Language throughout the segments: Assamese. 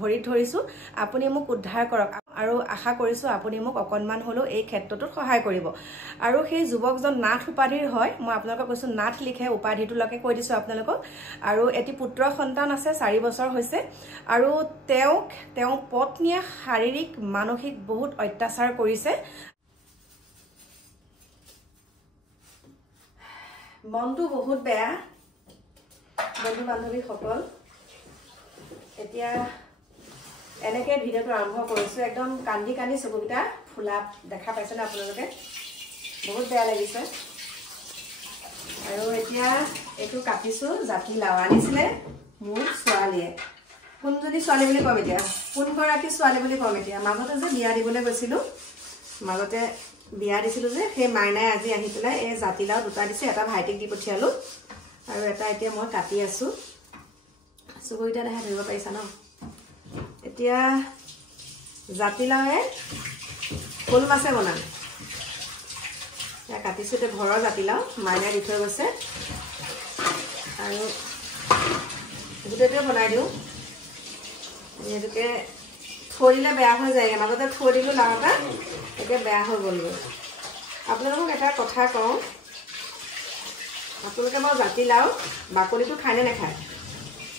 ভৰিত ধৰিছোঁ আপুনি মোক উদ্ধাৰ কৰক আৰু আশা কৰিছোঁ আপুনি মোক অকণমান হ'লেও এই ক্ষেত্ৰটোত সহায় কৰিব আৰু সেই যুৱকজন নাথ উপাধিৰ হয় মই আপোনালোকক কৈছোঁ নাথ লিখে উপাধিটোলৈকে কৈ দিছোঁ আপোনালোকক আৰু এটি পুত্ৰ সন্তান আছে 4 বছৰ হৈছে আৰু তেওঁ পত্নীয়ে শাৰীৰিক মানসিক বহুত অত্যাচাৰ কৰিছে মনটো বহুত বেয়া বন্ধু বান্ধৱীসকল এতিয়া এনেকৈ ভিডিঅ'টো আৰম্ভ কৰিছোঁ একদম কান্দি কান্দি চকুকেইটা ফুলা দেখা পাইছেনে আপোনালোকে বহুত বেয়া লাগিছে আৰু এতিয়া এইটো কাটিছোঁ জাতিলাও আনিছিলে মোৰ ছোৱালীয়ে কোনজনী ছোৱালী বুলি ক'ম এতিয়া কোনগৰাকী ছোৱালী বুলি ক'ম এতিয়া মাজতে যে বিয়া দিবলৈ গৈছিলোঁ মাজতে বিয়া দিছিলোঁ যে সেই মাইনাই আজি আহি পেলাই এই জাতিলাও দুটা দিছে এটা ভাইটিক দি পঠিয়ালোঁ আৰু এটা এতিয়া মই কাটি আছোঁ চকুকেইটা দেখা ধৰিব পাৰিছা ন এতিয়া জাতিলাওৱে ফুল মাছে বনাম এতিয়া কাটিছোঁ এতিয়া ঘৰৰ জাতিলাও মাইনাই দি থৈ গৈছে আৰু গোটেইটোৱে বনাই দিওঁ যিহেতুকে থৈ দিলে বেয়া হৈ যায়গৈ মাজতে থৈ দিলোঁ লাও এটা এতিয়া বেয়া হৈ গ'লগৈ আপোনালোকক এটা কথা কওঁ আপোনালোকে বাৰু জাতিলাও বাকলিটো খায় নে নাখায়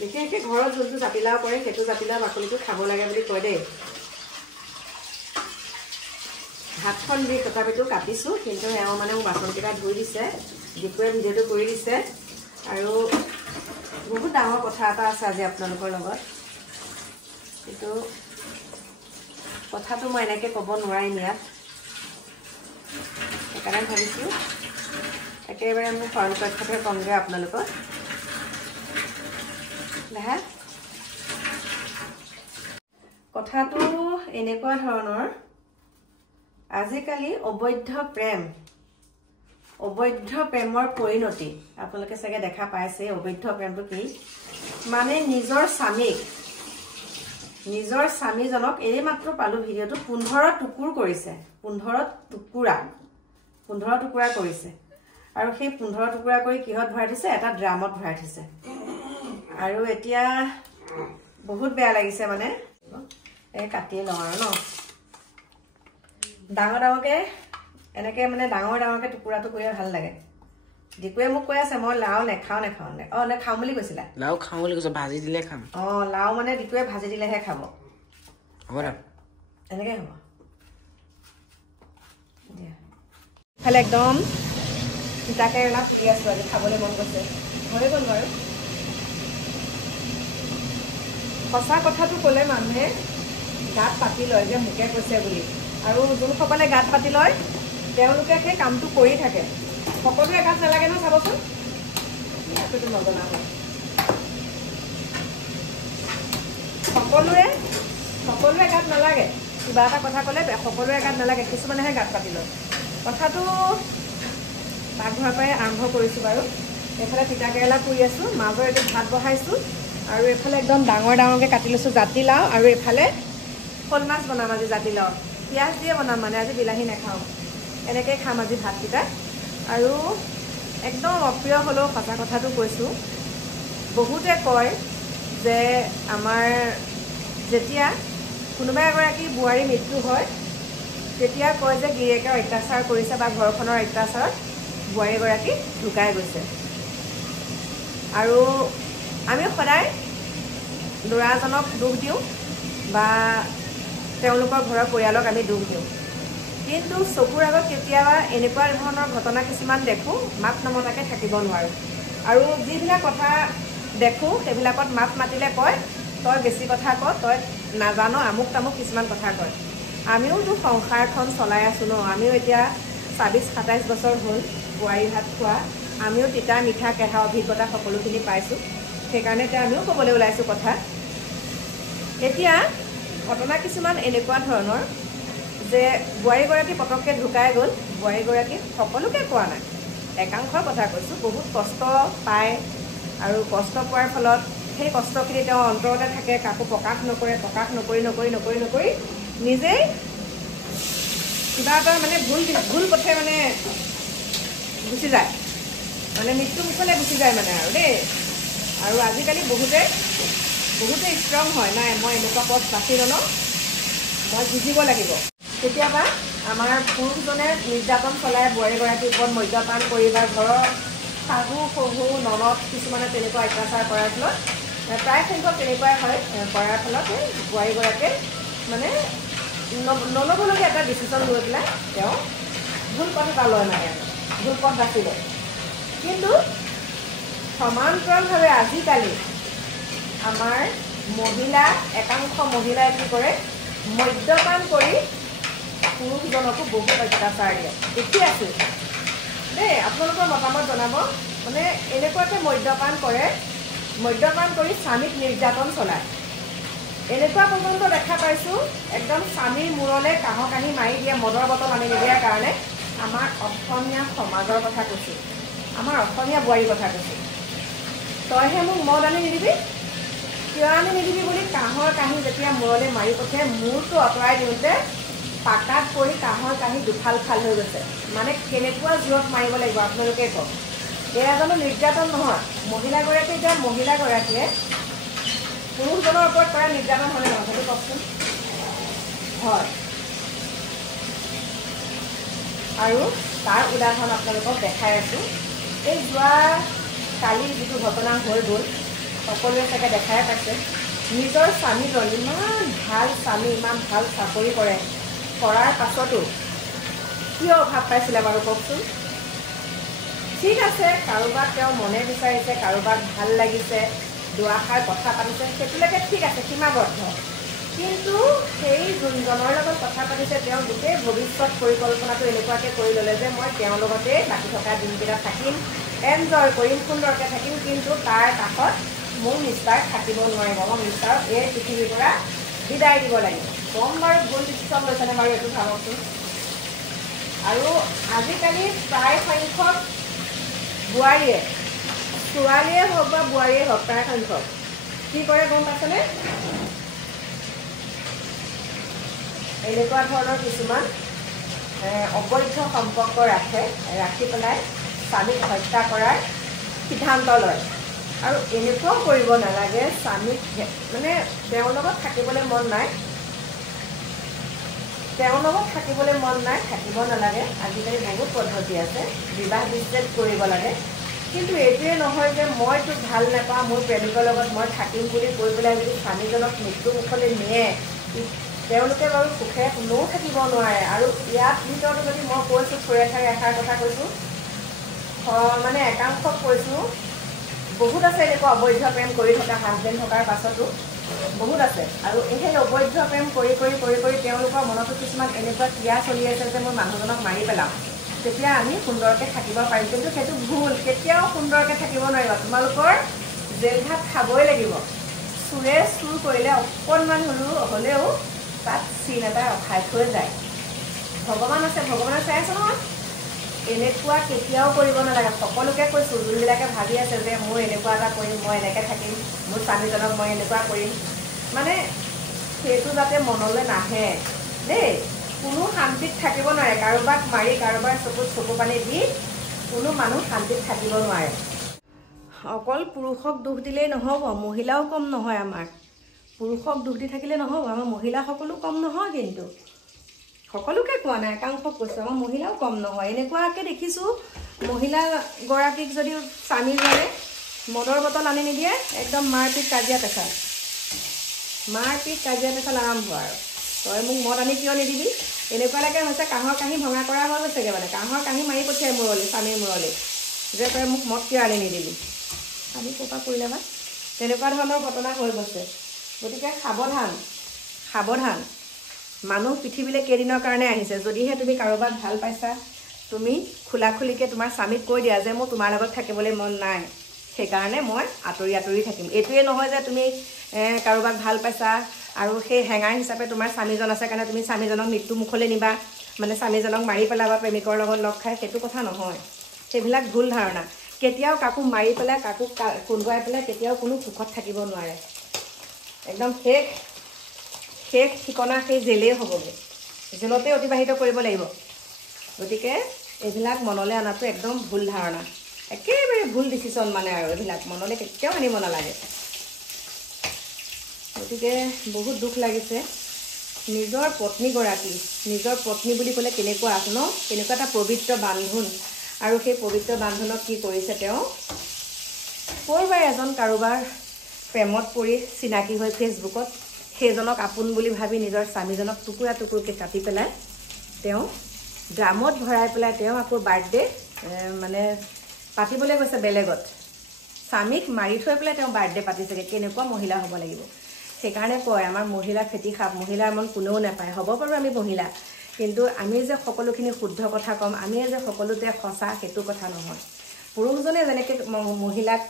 বিশেষকৈ ঘৰত যোনটো জাতিলাও কৰে সেইটো জাতিলাও বাকলিটো খাব লাগে বুলি কয় দেই হাতখন দি তথাপিতো কাটিছোঁ কিন্তু এওঁ মানে মোক বাকলিকেইটা ধুই দিছে ডিপুৱে ভিডিঅ'টো কৰি দিছে আৰু বহুত ডাঙৰ কথা এটা আছে আজি আপোনালোকৰ লগত কিন্তু কথাটো মই এনেকৈ ক'ব নোৱাৰিম ইয়াত সেইকাৰণে ভাবিছোঁ একেবাৰে মোৰ শৰণ কক্ষতে কমগৈ আপোনালোকৰ দেহা কথাটো এনেকুৱা ধৰণৰ আজিকালি অবৈধ প্ৰেমৰ পৰিণতি আপোনালোকে চাগে দেখা পাইছে অবৈধ প্ৰেমটো কি মানে নিজৰ স্বামীজনক এইমাত্ৰ পালোঁ ভিডিঅ'টো 15 টুকুৰ কৰিছে 15 টুকুৰা কৰিছে আৰু সেই 15 টুকুৰা কৰি কিহত ভৰাই থৈছে এটা ড্ৰামত ভৰাই থৈছে আৰু এতিয়া বহুত বেয়া লাগিছে মানে এই কাটিয়ে লওঁ আৰু ন ডাঙৰকৈ এনেকৈ মানে ডাঙৰকৈ টুকুৰাটো কৰিলে ভাল লাগে ডিকুৱে মোক কৈ আছে মই লাও নেখাওঁ নেখাওঁ বুলি কৈছিলা লাও খাওঁ বুলি কৈছে ভাজি দিলে খাম লাও মানে ডিকুৱে ভাজি দিলেহে খাব হ'ব না এনেকৈ হ'ব খালি একদম তিতা কেৰেলা ফুলি আছোঁ আজি খাবলৈ মন গৈছে হৈ গ'ল বাৰু সঁচা কথাটো ক'লে মানুহে গাত পাতি লয় যে মোকে কৈছে বুলি আৰু যোনসকলে গাত পাতি লয় তেওঁলোকে সেই কামটো কৰি থাকে সকলোৰে গাত নালাগে নহয় চাবচোন এইটো নজনা হয় সকলোৰে গাত নালাগে কিবা এটা কথা ক'লে সকলোৰে গাত নালাগে কিছুমানেহে গাত পাতি লয় কথাটো পাকঘৰৰ পৰাই আৰম্ভ কৰিছোঁ বাৰু এইফালে তিতা কেৰেলা পুৰি আছোঁ মাজৰ এইটো ভাত বহাইছোঁ আৰু এইফালে একদম ডাঙৰকৈ কাটি লৈছোঁ জাতিলাও আৰু এইফালে শ'ল মাছ বনাম আজি জাতিলাও পিঁয়াজ দিয়ে বনাম মানে আজি বিলাহী নাখাওঁ এনেকৈ খাম আজি ভাতকেইটা আৰু একদম অপ্ৰিয় হ'লেও সঁচা কথাটো কৈছোঁ বহুতে কয় যে আমাৰ যেতিয়া কোনোবা এগৰাকী বোৱাৰী মৃত্যু হয় তেতিয়া কয় যে গিৰিয়েকে অত্যাচাৰ কৰিছে বা ঘৰখনৰ অত্যাচাৰত বোৱাৰীগৰাকী ঢুকাই গৈছে আৰু আমি সদায় ল'ৰাজনক দুখ দিওঁ বা তেওঁলোকৰ ঘৰৰ পৰিয়ালক আমি দুখ দিওঁ কিন্তু চকুৰ আগত কেতিয়াবা এনেকুৱা ধৰণৰ ঘটনা কিছুমান দেখোঁ মাত নমতাকৈ থাকিব নোৱাৰোঁ আৰু যিবিলাক কথা দেখোঁ সেইবিলাকত মাত মাতিলে কয় তই বেছি কথা ক তই নাজানো আমুক তামুক কিছুমান কথা কয় আমিওতো সংসাৰখন চলাই আছোঁ ন আমিও এতিয়া 26-27 বছৰ হ'ল বোৱাৰী ভাত খোৱা আমিও তিতা মিঠা কেঁহা অভিজ্ঞতা সকলোখিনি পাইছোঁ সেইকাৰণে এতিয়া আমিও ক'বলৈ ওলাইছোঁ কথা এতিয়া ঘটনা কিছুমান এনেকুৱা ধৰণৰ যে বোৱাৰীগৰাকী পটককৈ ঢুকাই গ'ল বোৱাৰীগৰাকী সকলোকে কোৱা নাই একাংশৰ কথা কৈছোঁ বহুত কষ্ট পায় আৰু কষ্ট পোৱাৰ ফলত সেই কষ্টখিনি তেওঁ অন্তৰতে থাকে কাকো প্ৰকাশ নকৰি নিজেই কিবা এটা মানে ভুল পথে মানে গুচি যায় মানে মৃত্যু মুখলৈ গুচি যায় মানে আৰু দেই আৰু আজিকালি বহুতে বহুতে ষ্ট্ৰং হয় নাই মই এনেকুৱা পথ বাছি ল'লোঁ মই যুঁজিব লাগিব কেতিয়াবা আমাৰ পুৰুষজনে নিৰ্যাতন চলাই বোৱাৰীগৰাকীৰ ওপৰত মদ্যপান কৰি বা ঘৰৰ শাহু শহু ননদ কিছুমানে তেনেকুৱা অত্যাচাৰ কৰাৰ ফলত প্ৰায় সংখ্যক তেনেকুৱাই হয় কৰাৰ ফলত বোৱাৰীগৰাকীয়ে মানে নল'বলগীয়া এটা ডিচিশ্যন লৈ পেলাই তেওঁ ভুল পথ এটা লয় মানে ভুল পথ বাছি লয় কিন্তু সমান্তৰালভাৱে আজিকালি আমাৰ মহিলা একাংশ মহিলাই কি কৰে মদ্যপান কৰি পুৰুষজনকো বহুত অত্যাচাৰ দিয়ে দেখি আছোঁ দেই আপোনালোকৰ মতামত জনাব মানে এনেকুৱাকৈ মদ্যপান কৰি স্বামীক নিৰ্যাতন চলায় এনেকুৱা পৰ্যন্ত দেখা পাইছোঁ একদম স্বামীৰ মূৰলৈ কাঁহৰ কাহি মাৰি দিয়ে মদৰ বটল আনি নিদিয়াৰ কাৰণে আমাৰ অসমীয়া সমাজৰ কথা কৈছোঁ আমাৰ অসমীয়া বোৱাৰীৰ কথা কৈছোঁ তইহে মোক মদ আনি নিদিবি কিয় আনি নিদিবি বুলি কাঁহৰ কাহি যেতিয়া মূৰলৈ মাৰি পঠিয়াই মূৰটো আঁতৰাই দিওঁতে পাকাত পৰি কাঁহৰ কাহি দুফাল ফাল হৈ গৈছে মানে কেনেকুৱা জোৰত মাৰিব লাগিব আপোনালোকে কওক এয়া জানো নিৰ্যাতন নহয় মহিলাগৰাকীয়ে পুৰুষজনৰ ওপৰত কৰা নিৰ্যাতন হ'লে নহয় সেইটো কওকচোন হয় আৰু তাৰ উদাহৰণ আপোনালোকক দেখাই আছোঁ এই যোৱা কালি যিটো ঘটনা হৈ গ'ল সকলোৱে চাগে দেখাই পাইছে নিজৰ স্বামীজন ইমান ভাল স্বামী ইমান ভাল চাকৰি কৰে কৰাৰ পাছতো কিয় অভাৱ পাইছিলে বাৰু কওকচোন ঠিক আছে কাৰোবাক তেওঁ মনে বিচাৰিছে কাৰোবাক ভাল লাগিছে দুআষাৰ কথা পাতিছে সেইটোলৈকে ঠিক আছে সীমাবদ্ধ কিন্তু সেই যোনজনৰ লগত কথা পাতিছে তেওঁ গোটেই ভৱিষ্যত পৰিকল্পনাটো এনেকুৱাকৈ কৰি ল'লে যে মই তেওঁৰ লগতেই বাকী থকা দিনকেইটা থাকিম এনজয় কৰিম সুন্দৰকৈ থাকিম কিন্তু তাৰ কাষত মোৰ মিষ্টাৰ থাকিব নোৱাৰিব মই মিষ্টাৰক এই পৃথিৱীৰ পৰা বিদায় দিব লাগিব কম বাৰু ভুল ডিচিশ্যন লৈছেনে বাৰু এইটো ভাবকচোন আৰু আজিকালি প্ৰায় সংখ্যক বোৱাৰীয়ে ছোৱালীয়ে হওক বা বোৱাৰীয়ে হওক প্ৰায় সংখ্যক কি কৰে গম পাইছেনে এনেকুৱা ধৰণৰ কিছুমান অবৈধ সম্পৰ্ক ৰাখি পেলাই স্বামীক হত্যা কৰাৰ সিদ্ধান্ত লয় আৰু এনেকুৱাও কৰিব নালাগে স্বামীক মানে তেওঁৰ লগত থাকিবলৈ মন নাই থাকিব নালাগে আজিকালি বহুত পদ্ধতি আছে বিবাহ বিচ্ছেদ কৰিব লাগে কিন্তু এইটোৱে নহয় যে মই তোক ভাল নাপাওঁ মোৰ প্ৰেমিকৰ লগত মই থাকিম বুলি কৈ পেলাই যদি স্বামীজনক মৃত্যু মুখলৈ নিয়ে তেওঁলোকে বাৰু সুখে কোনেও থাকিব নোৱাৰে আৰু ইয়াত ভিতৰতো যদি মই কৈছোঁ থৈ এষাৰ কথা কৈছোঁ মানে একাংশক কৈছোঁ বহুত আছে এনেকুৱা অবৈধ প্ৰেম কৰি থকা হাজবেণ্ড থকাৰ পাছতো বহুত আছে আৰু সেই অবৈধ প্ৰেম কৰি তেওঁলোকৰ মনতো কিছুমান এনেকুৱা ক্ৰিয়া চলি আছে যে মই মানুহজনক মাৰি পেলাওঁ তেতিয়া আমি সুন্দৰকৈ থাকিব পাৰিম কিন্তু সেইটো ভুল কেতিয়াও সুন্দৰকৈ থাকিব নোৱাৰিব তোমালোকৰ জেল ভাত খাবই লাগিব চোৰে চুৰ কৰিলে অকণমান হ'লেও তাত চিন এটা ৰখাই থৈ যায় ভগৱানে চাই আছে নহয় এনেকুৱা কেতিয়াও কৰিব নালাগে সকলোকে কৈছোঁ যোনবিলাকে ভাবি আছে যে মোৰ এনেকুৱা এটা কৰিম মই এনেকৈ থাকিম মোৰ স্বামীজনক মই এনেকুৱা কৰিম মানে সেইটো যাতে মনলৈ নাহে দেই কোনো শান্তিত থাকিব নোৱাৰে কাৰোবাক মাৰি কাৰোবাৰ চকুত চকু পানী দি কোনো মানুহ শান্তিত থাকিব নোৱাৰে অকল পুৰুষক দোষ দিলেই নহ'ব মহিলাও কম নহয় আমাৰ পুৰুষক দোষ দি থাকিলে নহ'ব আমাৰ মহিলাসকলো কম নহয় কিন্তু সকলোকে কোৱা নাই একাংশক কৈছোঁ আমাৰ মহিলাও কম নহয় এনেকুৱাকৈ দেখিছোঁ মহিলাগৰাকীক যদি স্বামীজনে মদৰ বটল আনি নিদিয়ে একদম মাৰপিট কাজিয়া পেচাল আৰম্ভ আৰু তই মোক মদ আনি কিয় নিদিবি এনেকুৱালৈকে হৈছে কাঁহৰ কাহি ভঙা কৰা হৈ গৈছেগৈ মানে কাঁহৰ কাহি মাৰি পঠিয়াই স্বামীৰ মূৰলৈ যে তই মোক মদ কিয় আনি নিদিবি আমি ক'ৰ পৰা কৰিলে বা তেনেকুৱা ধৰণৰ ঘটনা হৈ গৈছে গতিকে সাৱধান মানুহ পৃথিৱীলৈ কেইদিনৰ কাৰণে আহিছে যদিহে তুমি কাৰোবাক ভাল পাইছা তুমি খোলাখুলিকৈ তোমাৰ স্বামীক কৈ দিয়া যে মোৰ তোমাৰ লগত থাকিবলৈ মন নাই সেইকাৰণে মই আঁতৰি থাকিম এইটোৱে নহয় যে তুমি কাৰোবাক ভাল পাইছা আৰু সেই হেঙাৰ হিচাপে তোমাৰ স্বামীজন আছে কাৰণে তুমি স্বামীজনক মৃত্যু মুখলৈ নিবা মানে স্বামীজনক মাৰি পেলাবা প্ৰেমিকৰ লগত লগ খাই সেইটো কথা নহয় সেইবিলাক ভুল ধাৰণা কেতিয়াও কাকো মাৰি পেলাই কাকো কোনোবাই পেলাই কেতিয়াও কোনো সুখত থাকিব নোৱাৰে একদম শেষ ঠিকনা সেই জেলেই হ'বগৈ জেলতে অতিবাহিত কৰিব লাগিব গতিকে এইবিলাক মনলৈ অনাটো একদম ভুল ধাৰণা একেবাৰে ভুল ডিচিশ্যন মানে আৰু এইবিলাক মনলৈ কেতিয়াও আনিব নালাগে গতিকে বহুত দুখ লাগিছে নিজৰ পত্নী বুলি ক'লে কেনেকুৱা আছে ন কেনেকুৱা এটা পবিত্ৰ বান্ধোন আৰু সেই পবিত্ৰ বান্ধোনক কি কৰিছে তেওঁ কৰবাৰ এজন কাৰোবাৰ প্ৰেমত পৰি চিনাকি হৈ ফেচবুকত সেইজনক আপোন বুলি ভাবি নিজৰ স্বামীজনক টুকুৰা টুকুৰকৈ কাটি পেলাই তেওঁ ড্ৰামত ভৰাই পেলাই তেওঁ আকৌ বাৰ্থডে মানে পাতিবলৈ গৈছে বেলেগত স্বামীক মাৰি থৈ পেলাই তেওঁ বাৰ্থডে পাতিছেগে কেনেকুৱা মহিলা হ'ব লাগিব সেইকাৰণে কয় আমাৰ মহিলা খেতি খাপ মহিলাৰ মন কোনেও নাপায় হ'ব পাৰোঁ আমি মহিলা কিন্তু আমি যে সকলোখিনি শুদ্ধ কথা ক'ম আমি যে সকলোতে সঁচা সেইটো কথা নহয় পুৰুষজনে যেনেকৈ মহিলাক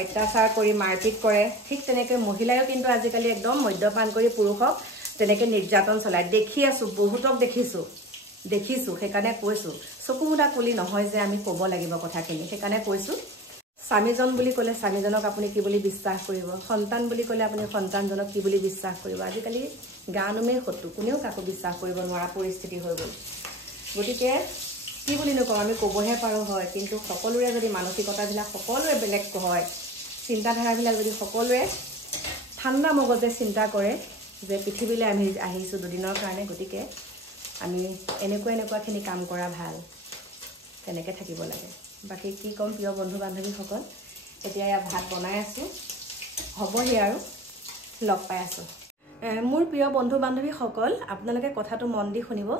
অত্যাচাৰ কৰি মাৰপিট কৰে ঠিক তেনেকৈ মহিলায়ো কিন্তু আজিকালি একদম মদ্যপান কৰি পুৰুষক তেনেকৈ নিৰ্যাতন চলায় দেখি আছোঁ বহুতক দেখিছোঁ সেইকাৰণে কৈছোঁ চকু মুদা কুলি নহয় যে আমি ক'ব লাগিব কথাখিনি সেইকাৰণে কৈছোঁ স্বামীজন বুলি ক'লে স্বামীজনক আপুনি কি বুলি বিশ্বাস কৰিব সন্তান বুলি ক'লে আপুনি সন্তানজনক কি বুলি বিশ্বাস কৰিব আজিকালি গানুমেই শত্ৰু কোনেও কাকো বিশ্বাস কৰিব নোৱাৰা পৰিস্থিতি হৈ গ'ল গতিকে কি বুলি নকওঁ আমি ক'বহে পাৰোঁ হয় কিন্তু সকলোৰে যদি মানসিকতাবিলাক সকলোৰে বেলেগ হয় চিন্তাধাৰাবিলাক যদি সকলোৱে ঠাণ্ডা মগজে চিন্তা কৰে যে পৃথিৱীলৈ আমি আহিছোঁ দুদিনৰ কাৰণে গতিকে আমি এনেকুৱাখিনি কাম কৰা ভাল তেনেকৈ থাকিব লাগে বাকী কি ক'ম প্ৰিয় বন্ধু বান্ধৱীসকল এতিয়া ইয়াত ভাত বনাই আছোঁ হ'বহি আৰু লগ পাই আছোঁ মোৰ প্ৰিয় বন্ধু বান্ধৱীসকল আপোনালোকে কথাটো মন দি শুনিব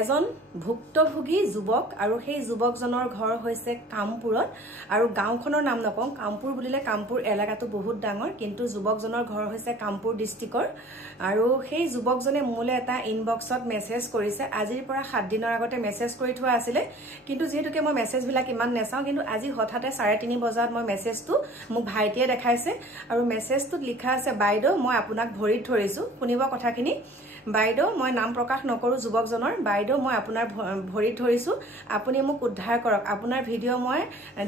এজন ভুক্তভোগী যুৱক আৰু সেই যুৱকজনৰ ঘৰ হৈছে কামপুৰত আৰু গাঁওখনৰ নাম নকওঁ কামপুৰ বুলিলে কামপুৰ এলেকাটো বহুত ডাঙৰ কিন্তু যুৱকজনৰ ঘৰ হৈছে কামপুৰ ডিষ্ট্ৰিক্টৰ আৰু সেই যুৱকজনে মোলৈ এটা ইনবক্সত মেছেজ কৰিছে আজিৰ পৰা 7 দিনৰ আগতে মেছেজ কৰি থোৱা আছিলে কিন্তু যিহেতুকে মই মেছেজবিলাক ইমান নেচাওঁ কিন্তু আজি হঠাতে 3:30 বজাত মই মেছেজটো মোক ভাইটিয়ে দেখাইছে আৰু মেছেজটোত লিখা আছে বাইদেউ মই আপোনাক ভৰিত ধৰিছোঁ শুনিব কথাখিনি বাইদেউ মই নাম প্ৰকাশ নকৰোঁ যুৱকজনৰ বাইদেউ মই আপোনাৰ ভৰিত ধৰিছোঁ আপুনি মোক উদ্ধাৰ কৰক আপোনাৰ ভিডিঅ' মই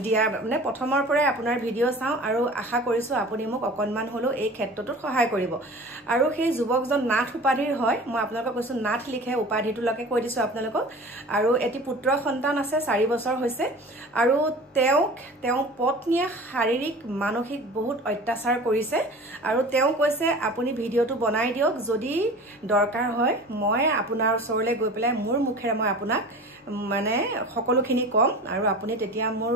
দিয়াৰ মানে প্ৰথমৰ পৰাই আপোনাৰ ভিডিঅ' চাওঁ আৰু আশা কৰিছোঁ আপুনি মোক অকণমান হ'লেও এই ক্ষেত্ৰটোত সহায় কৰিব আৰু সেই যুৱকজন নাথ উপাধিৰ হয় মই আপোনালোকক কৈছোঁ নাথ লিখে উপাধিটোলৈকে কৈ দিছোঁ আপোনালোকক আৰু এটি পুত্ৰ সন্তান আছে 4 বছৰ হৈছে আৰু তেওঁ পত্নীয়ে শাৰীৰিক মানসিক বহুত অত্যাচাৰ কৰিছে আৰু তেওঁ কৈছে আপুনি ভিডিঅ'টো বনাই দিয়ক যদি দৰকাৰ হয় মই আপোনাৰ ওচৰলৈ গৈ পেলাই মোৰ মুখেৰে মই আপোনাক মানে সকলোখিনি ক'ম আৰু আপুনি তেতিয়া মোৰ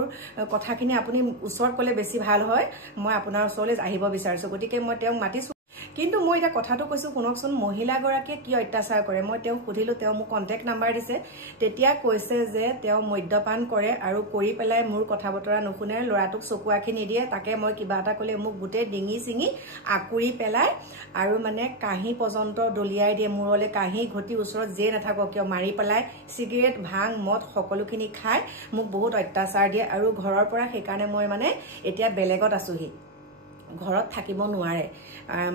কথাখিনি আপুনি ওচৰত ক'লে বেছি ভাল হয় মই আপোনাৰ ওচৰলৈ আহিব বিচাৰিছোঁ গতিকে মই তেওঁক মাতিছোঁ কিন্তু মই এটা কথাটো কৈছো শুনকচোন মহিলাগৰাকীয়ে কি অত্যাচাৰ কৰে মই তেওঁক সুধিলো তেওঁ মোক কন্টেক্ট নাম্বাৰ দিছে তেতিয়া কৈছে যে তেওঁ মদ্যপান কৰে আৰু কৰি পেলাই মোৰ কথা বতৰা নুশুনে লৰাটোক চকু আখি নিদিয়ে তাকে মই কিবা এটা কলে মোক গুটে ডিঙি সিঙি আকুৰি পেলাই আৰু মানে কাহি পৰ্যন্ত দলিয়াই দিয়ে মুৰলে কাহি ঘটি ওচৰত যে নাথাকক কিয় মাৰি পেলাই সিগাৰেট ভাং মদ সকলোখিনি খাই মোক বহুত অত্যাচাৰ দিয়ে আৰু ঘৰৰ পৰা সেইকাৰণে মই মানে এতিয়া বেলেগত আছোহি ঘৰত থাকিব নোৱাৰে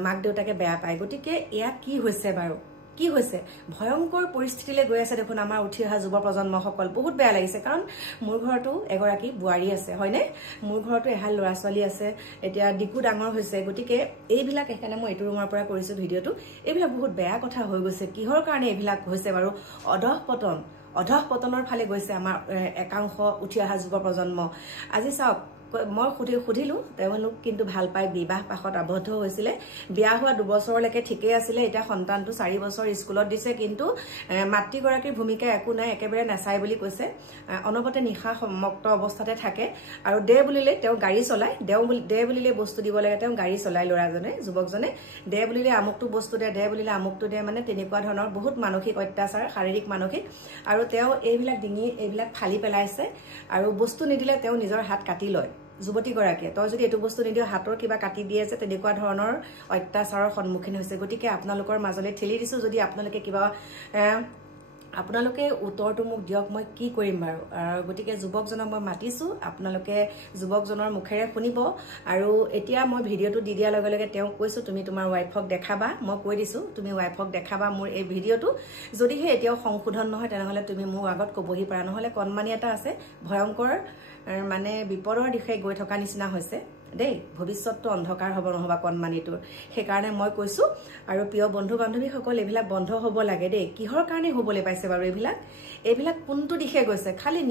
মাক দেউতাকে বেয়া পায় গতিকে এয়া কি হৈছে বাৰু কি হৈছে ভয়ংকৰ পৰিস্থিতিলৈ গৈ আছে দেখোন আমাৰ উঠি অহা যুৱ প্ৰজন্মসকল বহুত বেয়া লাগিছে কাৰণ মোৰ ঘৰতো এগৰাকী বুৱাৰী আছে হয়নে মোৰ ঘৰতো এহাল ল'ৰা ছোৱালী আছে এতিয়া ডিকু ডাঙৰ হৈছে গতিকে এইবিলাক এখানে মই এইটো ৰুমৰ পৰা কৰিছো ভিডিঅ'টো এইবিলাক বহুত বেয়া কথা হৈ গৈছে কিহৰ কাৰণে এইবিলাক হৈছে বাৰু অধঃপতনৰ ফালে গৈছে আমাৰ একাংশ উঠি অহা যুৱ প্ৰজন্ম আজি চাওক মই সুধিলো তেওঁলোক কিন্তু ভাল পাই বিবাহ পাশত আবদ্ধ হৈছিলে বিয়া হোৱা 2 বছৰলৈকে ঠিকই আছিল এটা সন্তানটো 4 বছৰ স্কুলত দিছে কিন্তু মাতৃগৰাকীৰ ভূমিকা একো নাই একেবাৰে নাচাই বুলি কৈছে অনবতে নিখা সমক্ত অৱস্থাতে থাকে আৰু দে বুলিলে তেওঁ গাড়ী চলাই দে বুলিলে বস্তু দিব লাগে তেওঁ গাড়ী চলাই লৰাজনে যুৱকজনে দে বুলিলে আমুকটো বস্তু দে বুলিলে আমুকটো দে মানে তেনেকুৱা ধৰণৰ বহুত মানসিক অত্যাচাৰ শাৰীৰিক মানসিক আৰু তেওঁ এইবিলাক ডিঙি এইবিলাক ফালি পেলাইছে আৰু বস্তু নিদিলে তেওঁ নিজৰ হাত কাটি লয় যুৱতী গৰাকীয়ে তই যদি এটো বস্তু নিদিও হাতৰ কিবা কাটি দিয়ে যে তেনেকুৱা ধৰণৰ অত্যাচাৰৰ সন্মুখীন হৈছে গতিকে আপোনালোকৰ মাজলৈ ঠেলি দিছো যদি আপোনালোকে কিবা আপোনালোকে উত্তৰটো মোক দিয়ক মই কি কৰিম বাৰু গতিকে যুৱকজনক মই মাতিছো আপোনালোকে যুৱকজনৰ মুখেৰে শুনিব আৰু এতিয়া মই ভিডিঅ'টো দি দিয়াৰ লগে লগে তেওঁ কৈছো তুমি তোমাৰ ওয়াইফক দেখাবা মই কৈ দিছো তুমি ওয়াইফক দেখাবা মোৰ এই ভিডিঅ'টো যদি হে এতিয়াও সংশোধন নহয় তেনেহলে তুমি মোৰ আগত কবহি পাৰা নহলে কনমানি এটা আছে ভয়ংকৰ মানে বিপদৰ দিশে গৈ থকা নিচিনা হৈছে দেই ভৱিষ্যতটো অন্ধকাৰ হ'ব নহবা কনমানিটোৰ সেইকাৰণে মই কৈছো আৰু প্ৰিয় বন্ধু বান্ধৱীসকল এইবিলাক বন্ধ হ'ব লাগে দেই কিহৰ কাৰণে হ'বলৈ পাইছে বাৰু এইবিলাক কোনটো দিশে গৈছে খালি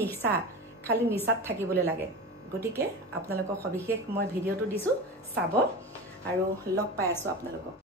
নিচাত থাকিবলৈ লাগে গতিকে আপোনালোকক সবিশেষ মই ভিডিঅ'টো দিছো চাব আৰু লগ পাই আছো আপোনালোকক